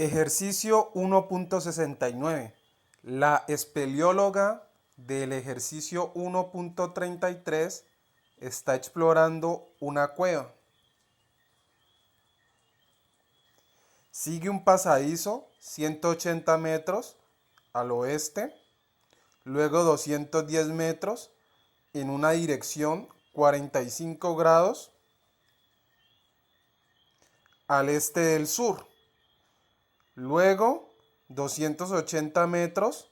Ejercicio 1.69. La espeleóloga del ejercicio 1.33 está explorando una cueva. Sigue un pasadizo 180 metros al oeste, luego 210 metros en una dirección 45 grados al este del sur. Luego 280 metros,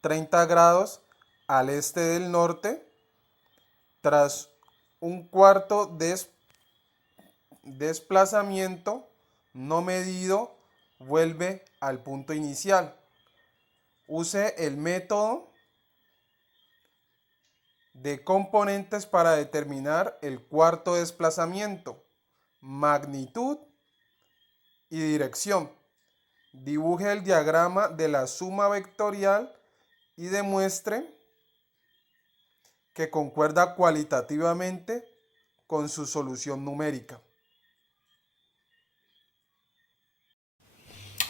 30 grados al este del norte. Tras un cuarto desplazamiento no medido, vuelve al punto inicial. Use el método de componentes para determinar el cuarto desplazamiento, magnitud y dirección. Dibuje el diagrama de la suma vectorial y demuestre que concuerda cualitativamente con su solución numérica.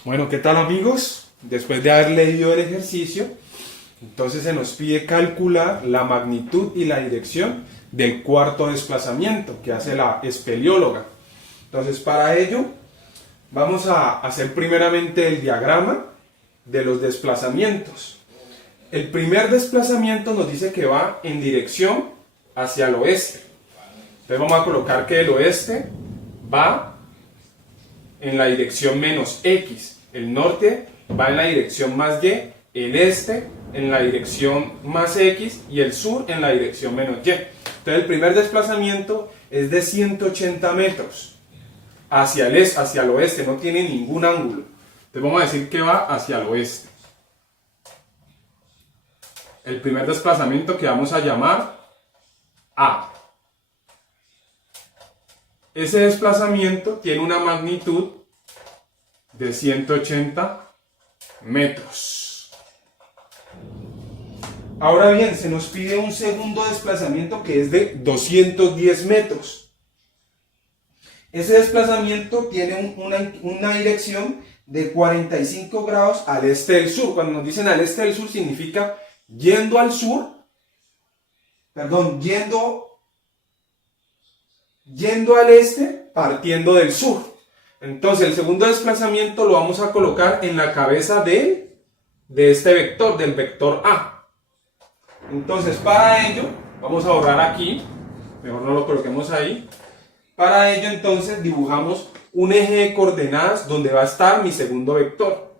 Bueno, ¿qué tal, amigos? Después de haber leído el ejercicio, entonces se nos pide calcular la magnitud y la dirección del cuarto desplazamiento que hace la espeleóloga. Entonces, para ello vamos a hacer primeramente el diagrama de los desplazamientos. El primer desplazamiento nos dice que va en dirección hacia el oeste. Entonces vamos a colocar que el oeste va en la dirección menos X. El norte va en la dirección más Y. El este en la dirección más X y el sur en la dirección menos Y. Entonces el primer desplazamiento es de 180 metros. Hacia el oeste, no tiene ningún ángulo. Entonces vamos a decir que va hacia el oeste. El primer desplazamiento que vamos a llamar A. Ese desplazamiento tiene una magnitud de 180 metros. Ahora bien, se nos pide un segundo desplazamiento que es de 210 metros. Ese desplazamiento tiene una dirección de 45 grados al este del sur. Cuando nos dicen al este del sur significa yendo al sur, yendo al este, partiendo del sur. Entonces el segundo desplazamiento lo vamos a colocar en la cabeza de este vector, del vector A. Entonces para ello, vamos a borrar aquí, mejor no lo coloquemos ahí. Para ello entonces dibujamos un eje de coordenadas donde va a estar mi segundo vector.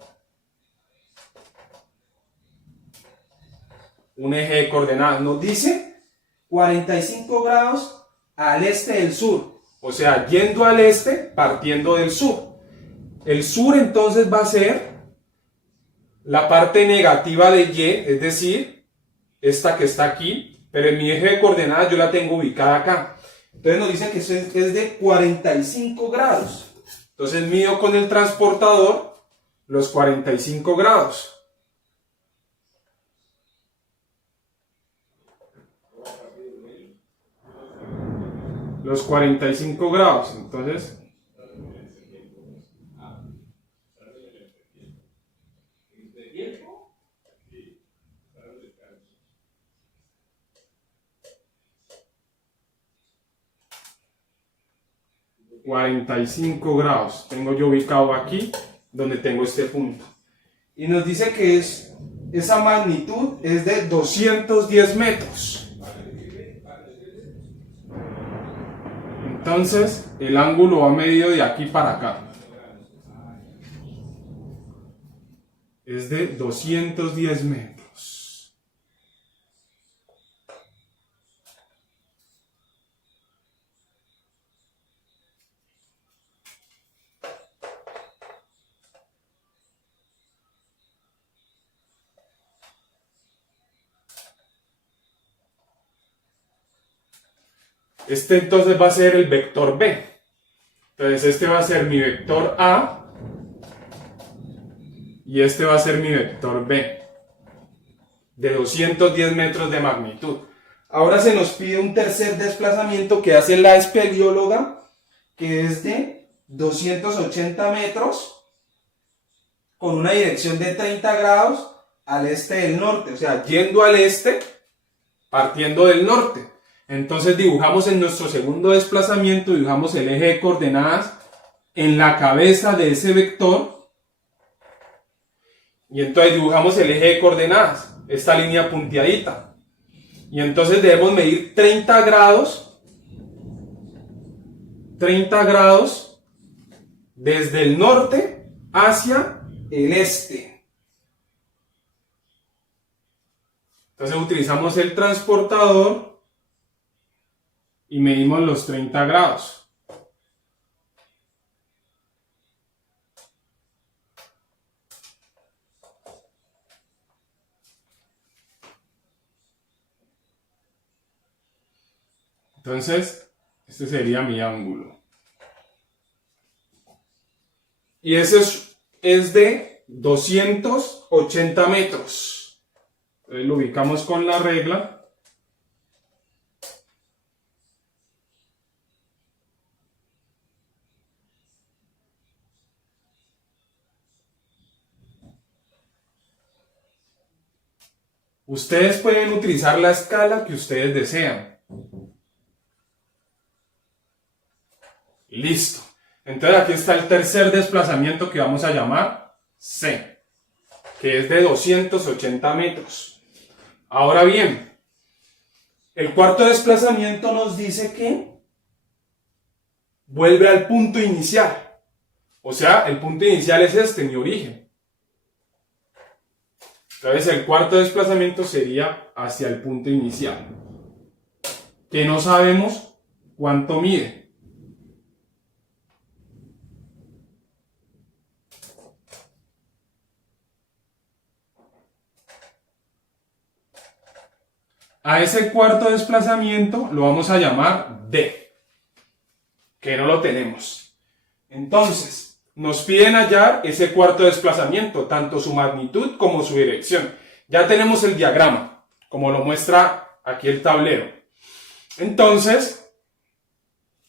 Un eje de coordenadas nos dice 45 grados al este del sur. O sea, yendo al este, partiendo del sur. El sur entonces va a ser la parte negativa de Y, es decir, esta que está aquí, pero en mi eje de coordenadas yo la tengo ubicada acá. Entonces nos dice que eso es de 45 grados. Entonces mido con el transportador los 45 grados. Los 45 grados. Entonces, $45 tengo yo ubicado aquí donde tengo este punto y nos dice que esa magnitud es de 210 metros. Entonces el ángulo va medido de aquí para acá, es de 210 metros. Este entonces va a ser el vector B. Entonces este va a ser mi vector A y este va a ser mi vector B de 210 metros de magnitud. Ahora se nos pide un tercer desplazamiento que hace la espeleóloga, que es de 280 metros con una dirección de 30 grados al este del norte, o sea, yendo al este, partiendo del norte. Entonces dibujamos en nuestro segundo desplazamiento, dibujamos el eje de coordenadas en la cabeza de ese vector. Y entonces dibujamos el eje de coordenadas, esta línea punteadita. Y entonces debemos medir 30 grados desde el norte hacia el este. Entonces utilizamos el transportador y medimos los 30 grados. Entonces, este sería mi ángulo. Y ese es de 280 metros. Entonces lo ubicamos con la regla. Ustedes pueden utilizar la escala que ustedes desean. Listo. Entonces aquí está el tercer desplazamiento que vamos a llamar C, que es de 280 metros. Ahora bien, el cuarto desplazamiento nos dice que vuelve al punto inicial. O sea, el punto inicial es este, mi origen. Entonces el cuarto desplazamiento sería hacia el punto inicial, que no sabemos cuánto mide. A ese cuarto desplazamiento lo vamos a llamar D, que no lo tenemos. Entonces, nos piden hallar ese cuarto desplazamiento, tanto su magnitud como su dirección. Ya tenemos el diagrama, como lo muestra aquí el tablero. Entonces,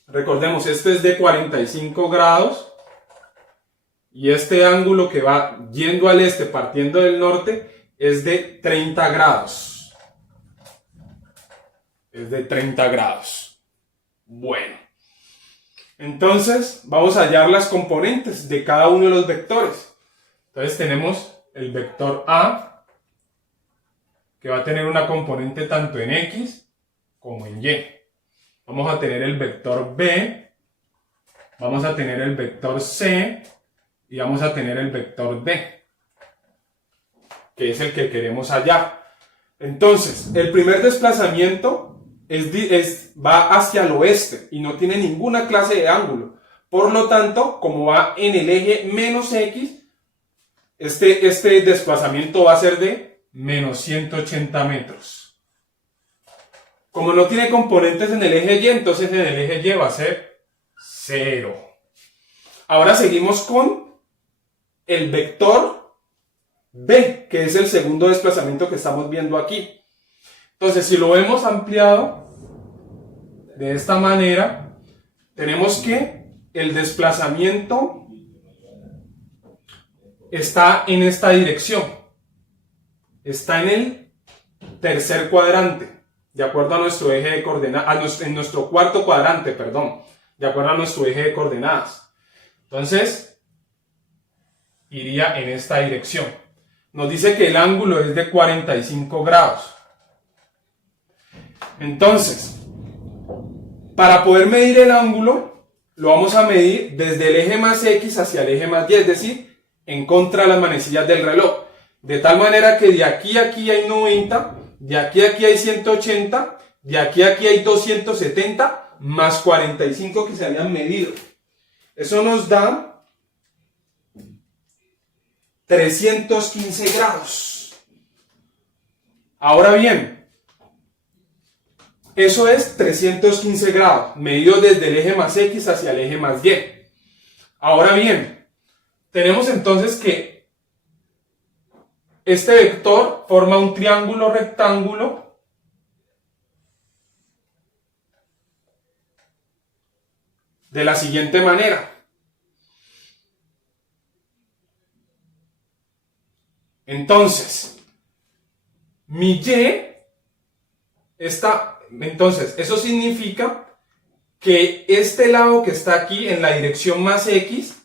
recordemos, este es de 45 grados y este ángulo que va yendo al este, partiendo del norte, es de 30 grados. Es de 30 grados. Bueno. Entonces, vamos a hallar las componentes de cada uno de los vectores. Entonces, tenemos el vector A, que va a tener una componente tanto en X como en Y. Vamos a tener el vector B, vamos a tener el vector C y vamos a tener el vector D, que es el que queremos hallar. Entonces, el primer desplazamiento va hacia el oeste y no tiene ninguna clase de ángulo. Por lo tanto, como va en el eje menos X, este desplazamiento va a ser de menos 180 metros. Como no tiene componentes en el eje Y, entonces en el eje Y va a ser 0. Ahora seguimos con el vector B, que es el segundo desplazamiento que estamos viendo aquí. Entonces, si lo hemos ampliado de esta manera, tenemos que el desplazamiento está en esta dirección. Está en el tercer cuadrante, de acuerdo a nuestro eje de coordenadas, en nuestro cuarto cuadrante, perdón, de acuerdo a nuestro eje de coordenadas. Entonces, iría en esta dirección. Nos dice que el ángulo es de 45 grados. Entonces, para poder medir el ángulo, lo vamos a medir desde el eje más X hacia el eje más Y, es decir, en contra de las manecillas del reloj. De tal manera que de aquí a aquí hay 90, de aquí a aquí hay 180, de aquí a aquí hay 270, más 45 que se habían medido. Eso nos da 315 grados. Ahora bien, eso es 315 grados, medido desde el eje más X hacia el eje más Y. Ahora bien, tenemos entonces que este vector forma un triángulo rectángulo de la siguiente manera. Entonces, mi Y está, entonces, eso significa que este lado que está aquí en la dirección más X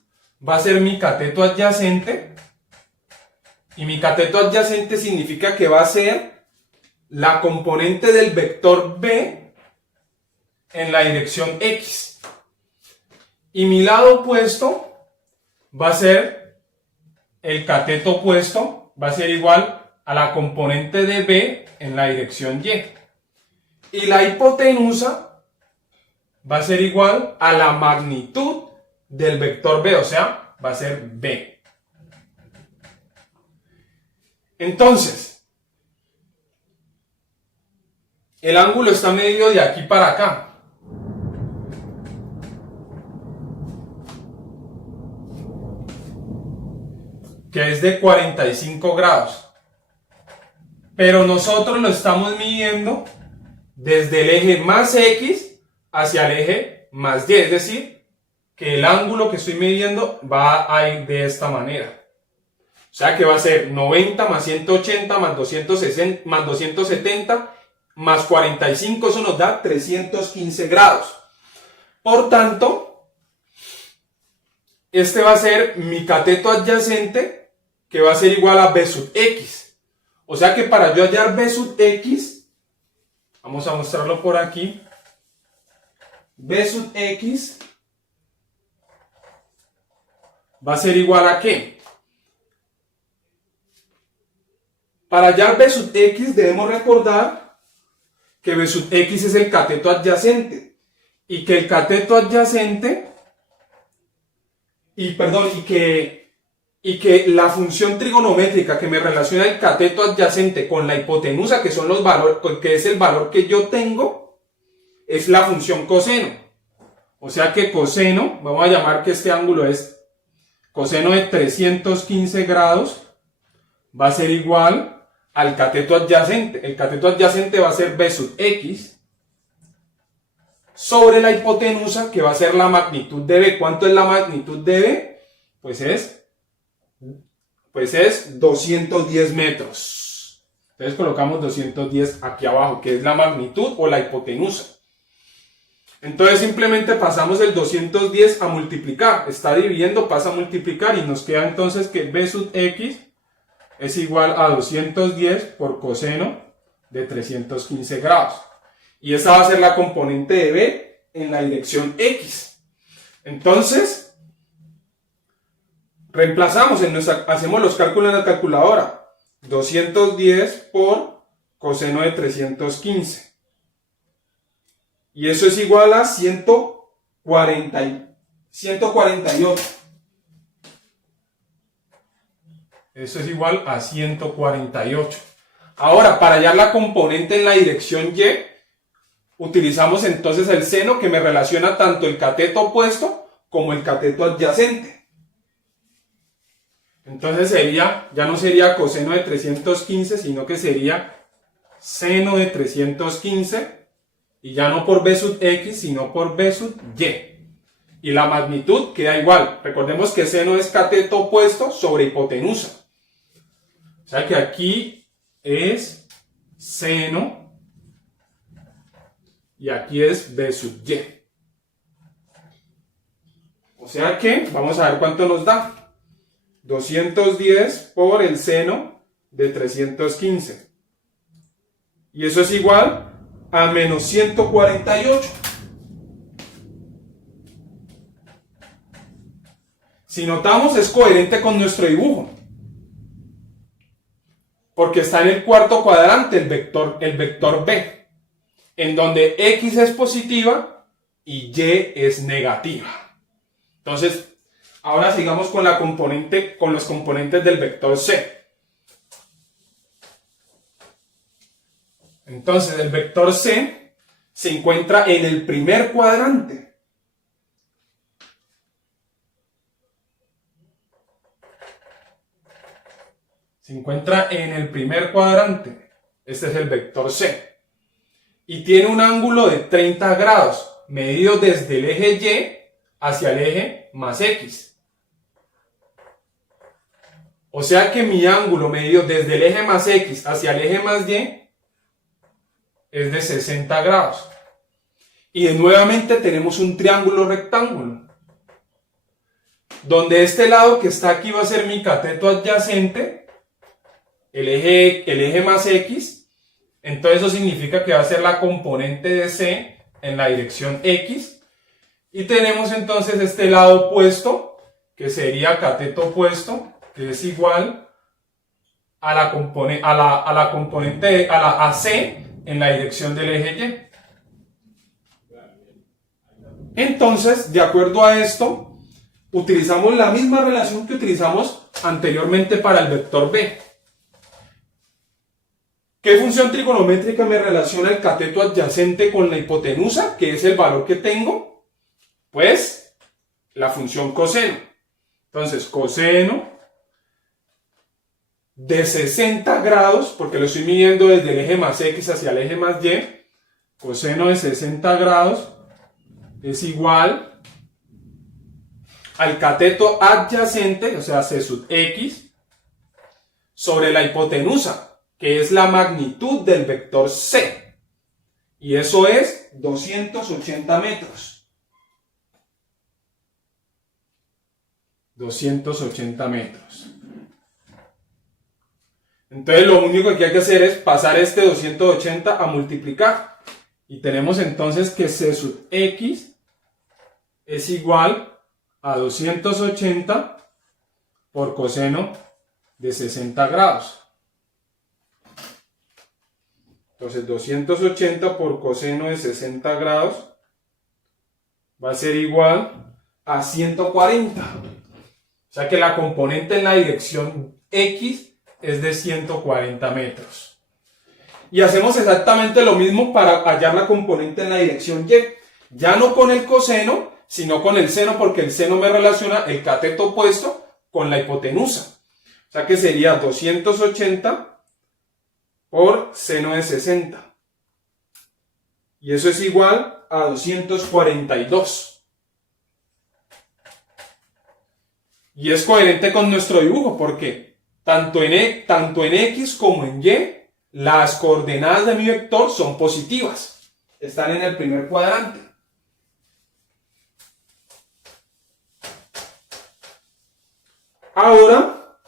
va a ser mi cateto adyacente, y mi cateto adyacente significa que va a ser la componente del vector B en la dirección X. Y mi lado opuesto va a ser el cateto opuesto, va a ser igual a la componente de B en la dirección Y. Y la hipotenusa va a ser igual a la magnitud del vector B, o sea, va a ser B. Entonces, el ángulo está medido de aquí para acá. Que es de 45 grados. Pero nosotros lo estamos midiendo desde el eje más X hacia el eje más Y. Es decir, que el ángulo que estoy midiendo va a ir de esta manera. O sea que va a ser 90 más 180 más 260 más 270 más 45. Eso nos da 315 grados. Por tanto, este va a ser mi cateto adyacente, que va a ser igual a B sub X. O sea que para yo hallar B sub X, vamos a mostrarlo por aquí. B sub X va a ser igual a ¿qué? Para hallar B sub X debemos recordar que B sub X es el cateto adyacente. Y que el cateto adyacente, y que la función trigonométrica que me relaciona el cateto adyacente con la hipotenusa, que son los valores, que es el valor que yo tengo, es la función coseno. O sea que coseno, vamos a llamar que este ángulo es coseno de 315 grados, va a ser igual al cateto adyacente. El cateto adyacente va a ser B sub X sobre la hipotenusa, que va a ser la magnitud de B. ¿Cuánto es la magnitud de B? Pues es 210 metros. Entonces colocamos 210 aquí abajo, que es la magnitud o la hipotenusa. Entonces simplemente pasamos el 210 a multiplicar. Está dividiendo, pasa a multiplicar y nos queda entonces que B sub X es igual a 210 por coseno de 315 grados. Y esa va a ser la componente de B en la dirección X. Entonces, reemplazamos, hacemos los cálculos en la calculadora. 210 por coseno de 315. Y eso es igual a 148. Eso es igual a 148. Ahora, para hallar la componente en la dirección Y, utilizamos entonces el seno, que me relaciona tanto el cateto opuesto como el cateto adyacente. Entonces ya no sería coseno de 315, sino que sería seno de 315, y ya no por B sub X, sino por B sub Y. Y la magnitud queda igual. Recordemos que seno es cateto opuesto sobre hipotenusa. O sea que aquí es seno y aquí es B sub Y. O sea que vamos a ver cuánto nos da. 210 por el seno de 315. Y eso es igual a menos 148. Si notamos, es coherente con nuestro dibujo, porque está en el cuarto cuadrante el vector B, en donde X es positiva y Y es negativa. Entonces, ahora sigamos con los componentes del vector C. Entonces, el vector C se encuentra en el primer cuadrante. Se encuentra en el primer cuadrante. Este es el vector C. Y tiene un ángulo de 30 grados, medido desde el eje Y hacia el eje más X. O sea que mi ángulo medido desde el eje más X hacia el eje más Y es de 60 grados. Y nuevamente tenemos un triángulo rectángulo, donde este lado que está aquí va a ser mi cateto adyacente, el eje más X. Entonces eso significa que va a ser la componente de C en la dirección X. Y tenemos entonces este lado opuesto, que sería cateto opuesto, que es igual a la componente a C en la dirección del eje Y. Entonces, de acuerdo a esto, utilizamos la misma relación que utilizamos anteriormente para el vector B. ¿Qué función trigonométrica me relaciona el cateto adyacente con la hipotenusa, que es el valor que tengo? Pues la función coseno. Entonces, coseno de 60 grados, porque lo estoy midiendo desde el eje más X hacia el eje más Y, coseno de 60 grados es igual al cateto adyacente, o sea, C sub X, sobre la hipotenusa, que es la magnitud del vector C. Y eso es 280 metros. 280 metros. Entonces lo único que hay que hacer es pasar este 280 a multiplicar. Y tenemos entonces que C sub X es igual a 280 por coseno de 60 grados. Entonces 280 por coseno de 60 grados va a ser igual a 140. O sea que la componente en la dirección X es de 140 metros. Y hacemos exactamente lo mismo para hallar la componente en la dirección Y. Ya no con el coseno, sino con el seno, porque el seno me relaciona el cateto opuesto con la hipotenusa. O sea que sería 280 por seno de 60. Y eso es igual a 242. Y es coherente con nuestro dibujo, porque tanto en X como en Y, las coordenadas de mi vector son positivas. Están en el primer cuadrante. Ahora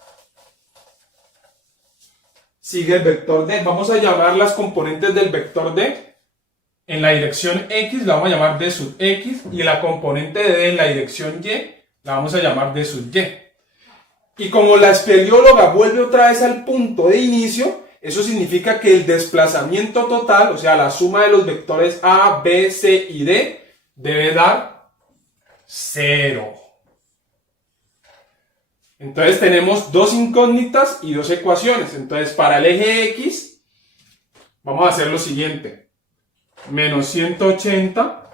sigue el vector D. Vamos a llamar las componentes del vector D. En la dirección X la vamos a llamar D sub X, y la componente de D en la dirección Y la vamos a llamar D sub Y. Y como la espeleóloga vuelve otra vez al punto de inicio, eso significa que el desplazamiento total, o sea, la suma de los vectores A, B, C y D, debe dar 0. Entonces tenemos dos incógnitas y dos ecuaciones. Entonces para el eje X vamos a hacer lo siguiente. Menos 180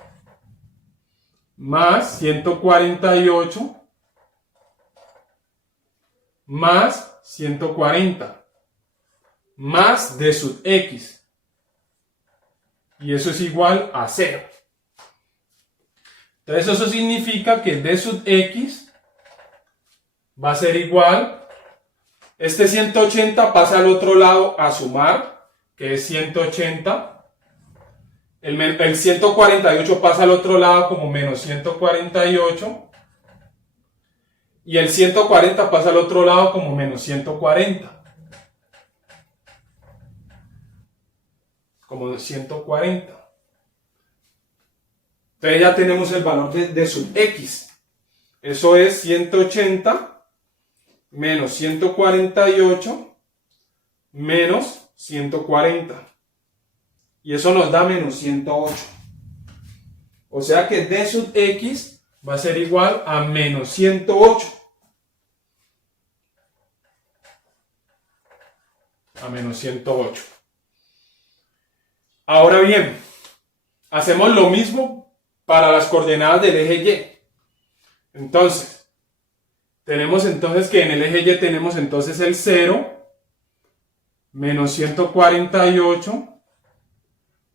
más 148 más 140 más D sub X. Y eso es igual a 0. Entonces eso significa que D sub X va a ser igual. Este 180 pasa al otro lado a sumar, que es 180. El 148 pasa al otro lado como menos 148. Y el 140 pasa al otro lado como menos 140. Como 140. Entonces ya tenemos el valor de sub X. Eso es 180 menos 148 menos 140. Y eso nos da menos 108. O sea que D sub X va a ser igual a menos 108. A menos 108. Ahora bien, hacemos lo mismo para las coordenadas del eje Y. Entonces, tenemos entonces que en el eje Y tenemos entonces el 0 menos 148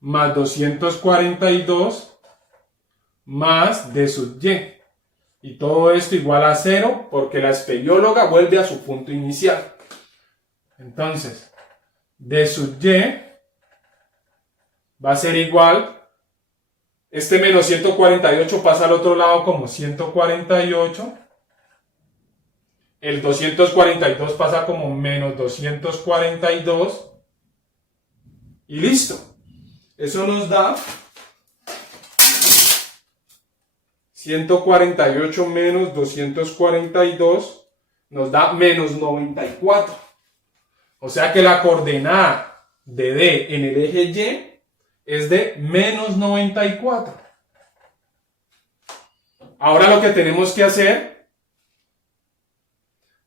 más 242 más D sub Y. Y todo esto igual a 0 porque la espeleóloga vuelve a su punto inicial. Entonces, D sub y va a ser igual, este menos 148 pasa al otro lado como 148, el 242 pasa como menos 242 y listo. Eso nos da 148 menos 242 nos da menos 94. O sea que la coordenada de D en el eje Y es de menos 94. Ahora lo que tenemos que hacer,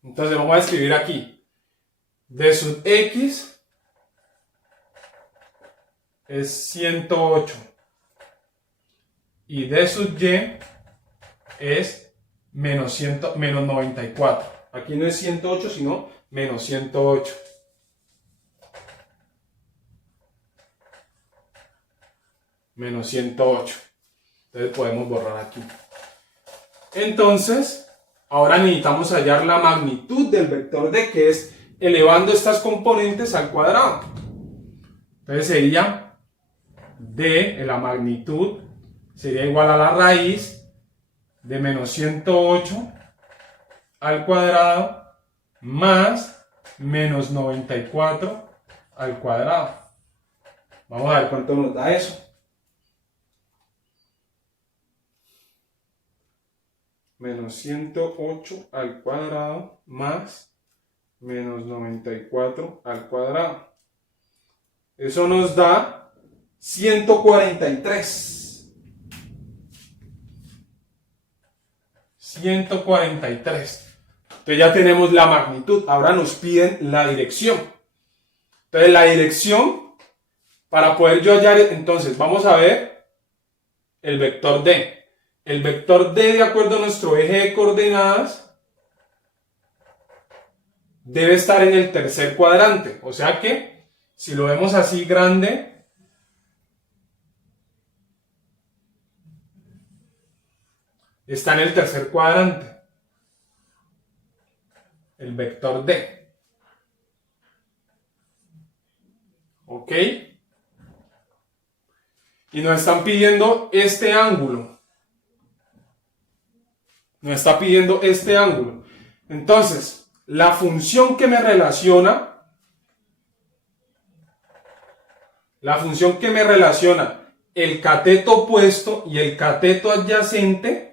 entonces vamos a escribir aquí, D sub X es 108 y D sub Y es menos 94. Aquí no es 108 sino menos 108. Menos 108. Entonces podemos borrar aquí. Entonces, ahora necesitamos hallar la magnitud del vector D, que es elevando estas componentes al cuadrado. Entonces sería D, la magnitud, sería igual a la raíz de menos 108 al cuadrado más menos 94 al cuadrado. Vamos a ver cuánto nos da eso. Menos 108 al cuadrado más menos 94 al cuadrado. Eso nos da 143. 143. Entonces ya tenemos la magnitud. Ahora nos piden la dirección. Entonces la dirección, para poder yo hallar, entonces vamos a ver el vector D. El vector D, de acuerdo a nuestro eje de coordenadas, debe estar en el tercer cuadrante. O sea que, si lo vemos así grande, está en el tercer cuadrante. El vector D. ¿Ok? Y nos están pidiendo este ángulo. Nos está pidiendo este ángulo. Entonces, la función que me relaciona, el cateto opuesto y el cateto adyacente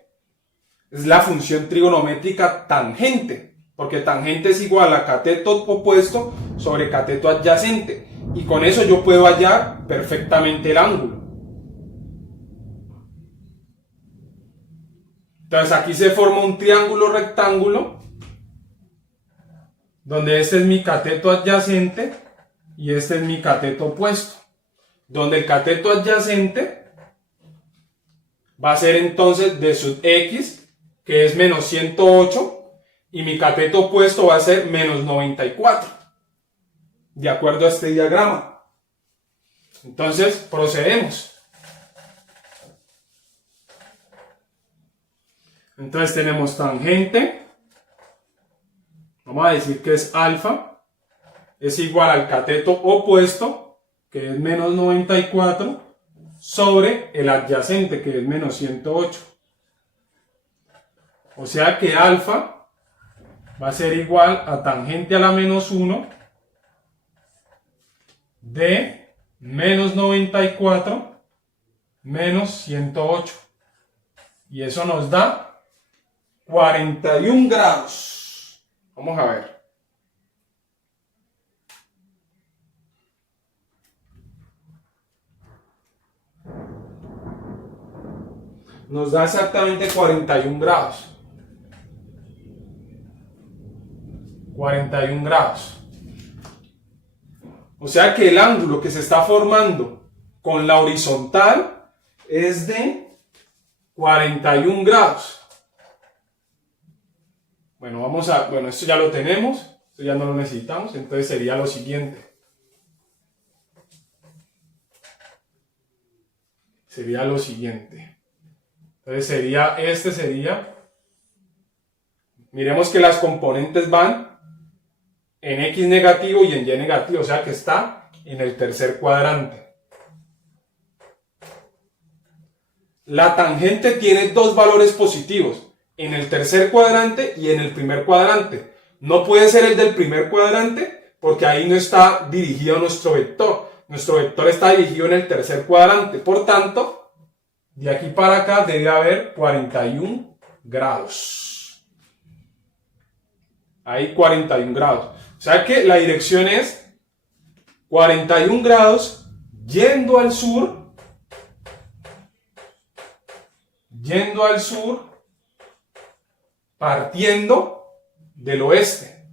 es la función trigonométrica tangente, porque tangente es igual a cateto opuesto sobre cateto adyacente, y con eso yo puedo hallar perfectamente el ángulo. Entonces aquí se forma un triángulo rectángulo donde este es mi cateto adyacente y este es mi cateto opuesto, donde el cateto adyacente va a ser entonces D sub X, que es menos 108, y mi cateto opuesto va a ser menos 94, de acuerdo a este diagrama. Entonces procedemos. Entonces tenemos tangente, vamos a decir que es alfa, es igual al cateto opuesto, que es menos 94, sobre el adyacente, que es menos 108. O sea que alfa va a ser igual a tangente a la menos 1 de menos 94 menos 108. Y eso nos da 41 grados. Vamos a ver. Nos da exactamente 41 grados. 41 grados. O sea que el ángulo que se está formando con la horizontal es de 41 grados. Bueno, esto ya lo tenemos, esto ya no lo necesitamos, entonces sería lo siguiente. Entonces sería Miremos que las componentes van en X negativo y en Y negativo, o sea que está en el tercer cuadrante. La tangente tiene dos valores positivos, en el tercer cuadrante y en el primer cuadrante. No puede ser el del primer cuadrante porque ahí no está dirigido nuestro vector. Nuestro vector está dirigido en el tercer cuadrante. Por tanto, de aquí para acá debe haber 41 grados. Hay 41 grados. O sea que la dirección es 41 grados yendo al sur, partiendo del oeste.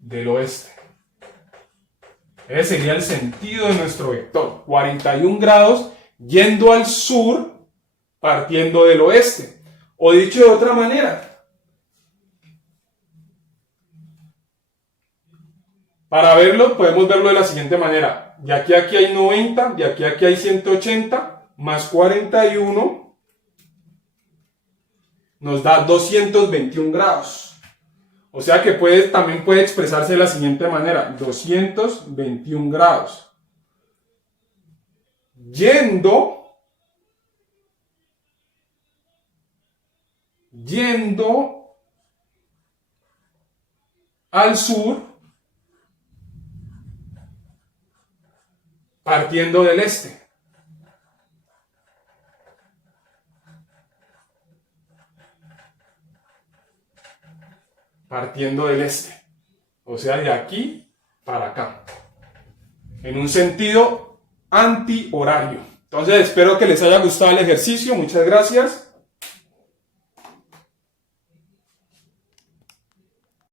Del oeste. Ese sería el sentido de nuestro vector. 41 grados yendo al sur, partiendo del oeste. O dicho de otra manera, para verlo, podemos verlo de la siguiente manera. De aquí a aquí hay 90, de aquí a aquí hay 180, más 41 nos da 221 grados. O sea que también puede expresarse de la siguiente manera. 221 grados. Yendo al sur, partiendo del este. Partiendo del este. O sea, de aquí para acá. En un sentido antihorario. Entonces, espero que les haya gustado el ejercicio. Muchas gracias.